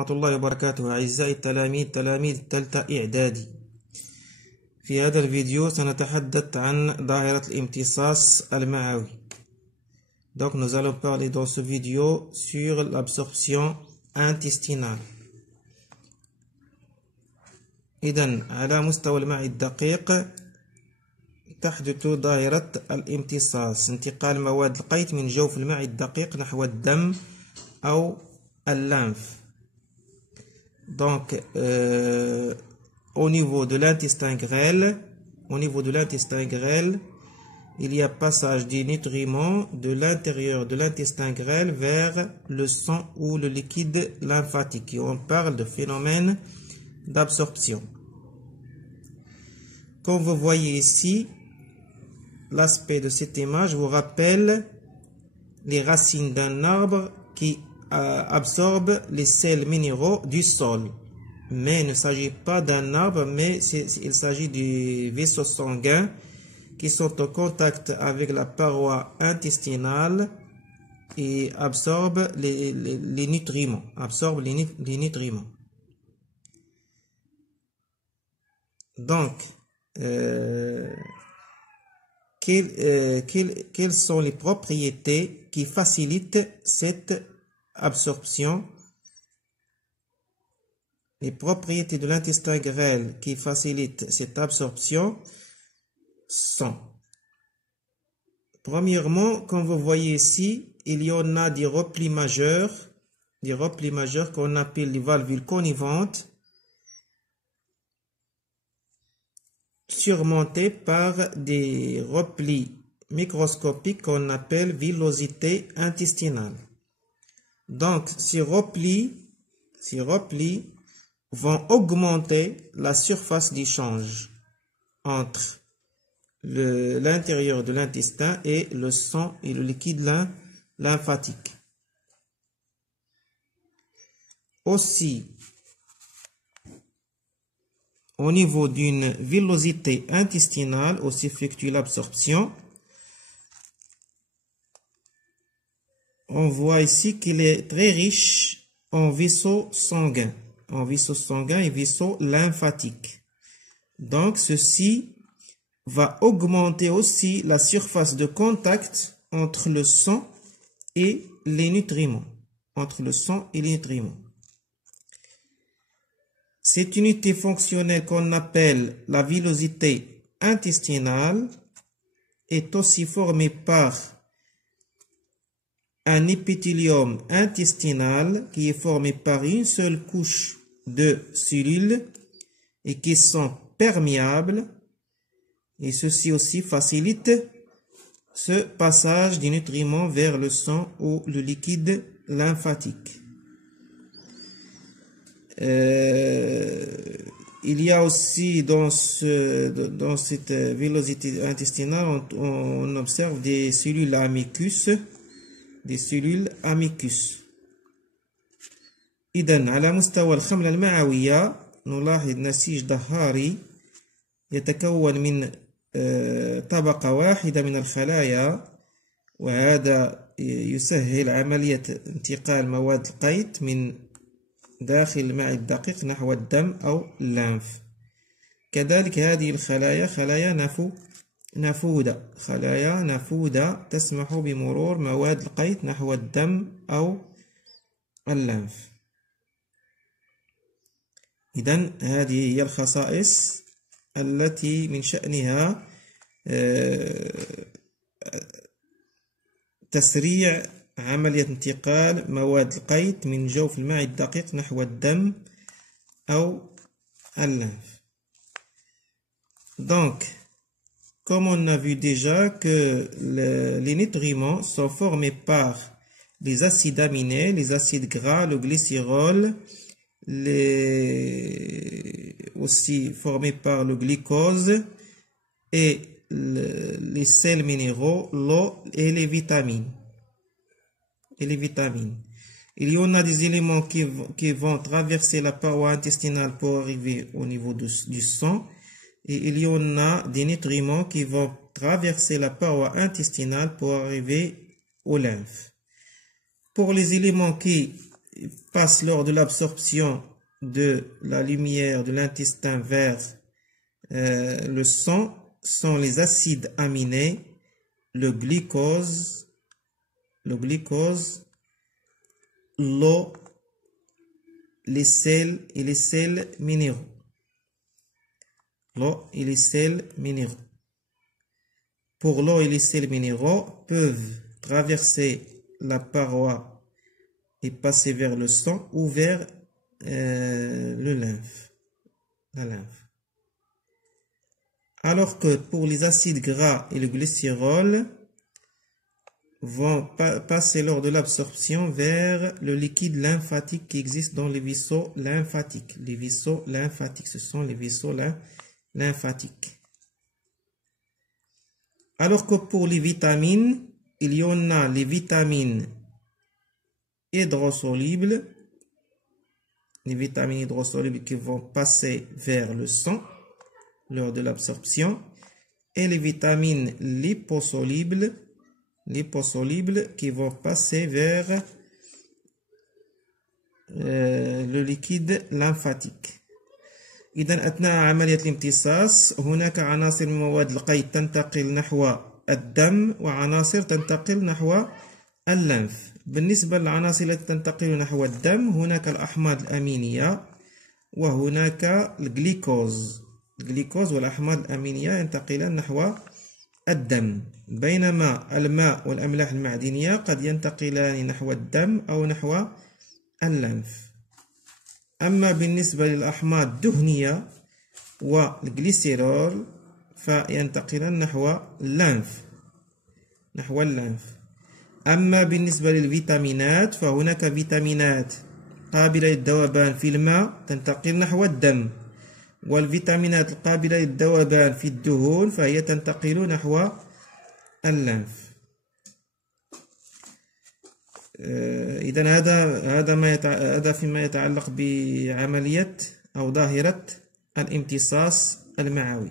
ورحمة الله وبركاته. أعزائي التلاميذ تلاميذ الثالثة إعدادي، في هذا الفيديو سنتحدث عن ظاهرة الامتصاص المعوي. Donc nous allons parler dans ce vidéo sur l'absorption intestinale. إذن على مستوى المعي الدقيق تحدث ظاهرة الامتصاص، انتقال مواد القيت من جوف المعي الدقيق نحو الدم أو الليمف. Donc au niveau de l'intestin grêle, il y a passage des nutriments de l'intérieur de l'intestin grêle vers le sang ou le liquide lymphatique. Et on parle de phénomène d'absorption. Comme vous voyez ici, l'aspect de cette image vous rappelle les racines d'un arbre qui absorbe les sels minéraux du sol. Mais il ne s'agit pas d'un arbre, mais il s'agit des vaisseaux sanguins qui sont en contact avec la paroi intestinale et absorbent les nutriments. Donc, quelles sont les propriétés qui facilitent cette absorption? Les propriétés de l'intestin grêle qui facilitent cette absorption sont, premièrement, comme vous voyez ici, il y en a des replis majeurs qu'on appelle les valvules connivantes, surmontés par des replis microscopiques qu'on appelle villosité intestinale. Donc, ces replis vont augmenter la surface d'échange entre l'intérieur de l'intestin et le sang et le liquide lymphatique. Aussi, au niveau d'une villosité intestinale, où s'effectue l'absorption, on voit ici qu'il est très riche en vaisseaux sanguins et vaisseaux lymphatiques. Donc, ceci va augmenter aussi la surface de contact entre le sang et les nutriments. Cette unité fonctionnelle qu'on appelle la villosité intestinale est aussi formée par un épithélium intestinal qui est formé par une seule couche de cellules et qui sont perméables, et ceci aussi facilite ce passage des nutriments vers le sang ou le liquide lymphatique. Il y a aussi dans cette villosité intestinale, on observe des cellules amicus. إذن على مستوى الخملة المعوية نلاحظ نسيج ظهاري يتكون من طبقة واحدة من الخلايا، وهذا يسهل عملية انتقال مواد القيت من داخل المعي الدقيق نحو الدم أو الليمف. كذلك هذه الخلايا خلايا نافودة تسمح بمرور مواد القيت نحو الدم أو الليمف. إذن هذه هي الخصائص التي من شأنها تسريع عملية انتقال مواد القيت من جوف المعي الدقيق نحو الدم أو الليمف. Donc, comme on a vu déjà que les nutriments sont formés par les acides aminés, les acides gras, le glycérol, aussi formés par le glucose et les sels minéraux, l'eau et les vitamines. Il y en a des éléments qui vont traverser la paroi intestinale pour arriver au niveau du sang, et il y en a des nutriments qui vont traverser la paroi intestinale pour arriver aux lymphes. Pour les éléments qui passe lors de l'absorption de la lumière de l'intestin vers le sang sont les acides aminés, le glucose, l'eau, les sels et les sels minéraux. L'eau et les sels minéraux. Pour l'eau et les sels minéraux peuvent traverser la paroi et passer vers le sang ou vers la lymphe. Alors que pour les acides gras et le glycérol vont passer lors de l'absorption vers le liquide lymphatique qui existe dans les vaisseaux lymphatiques. Les vaisseaux lymphatiques, ce sont les vaisseaux lymphatiques. Alors que pour les vitamines, il y en a les vitamines hydrosolubles, qui vont passer vers le sang lors de l'absorption, et les vitamines liposolubles qui vont passer vers le liquide lymphatique. إذا أثناء عملية الامتصاص هناك عناصر من مواد القيد تنتقل نحو الدم وعناصر تنتقل نحو الليمف. بالنسبة للعناصر التي تنتقل نحو الدم هناك الأحماض الأمينية وهناك الجليكوز والأحماض الأمينية ينتقلان نحو الدم، بينما الماء والأملاح المعدنية قد ينتقلان نحو الدم أو نحو الليمف. أما بالنسبة للأحماض الدهنية والجليسيرول فينتقلان نحو الليمف. أما بالنسبة للفيتامينات فهناك فيتامينات قابلة للذوبان في الماء تنتقل نحو الدم، والفيتامينات القابلة للذوبان في الدهون فهي تنتقل نحو الليمف. إذن هذا فيما يتعلق بعملية أو ظاهرة الامتصاص المعوي.